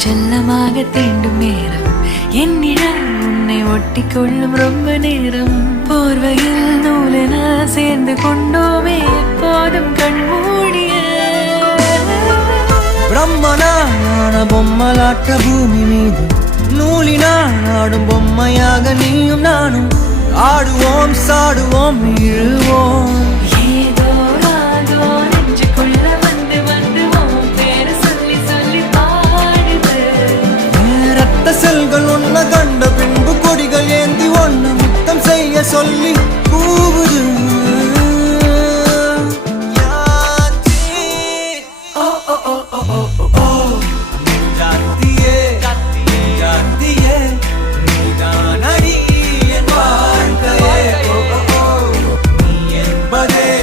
செல்லமாக தீண்டும் நேரம் என்னிடம் உன்னை ஒட்டி கொள்ளும் ரொம்ப நேரம் போர்வையில் நூலென சேர்ந்து கொண்டோமே எப்போதும் கண்மூடிய பிரம்மனான பொம்மலாட்ட பூமி மீது நூலினால் ஆடும் பொம்மையாக நீயும் நானும் ஆடுவோம் சாடுவோம் இழுவோம்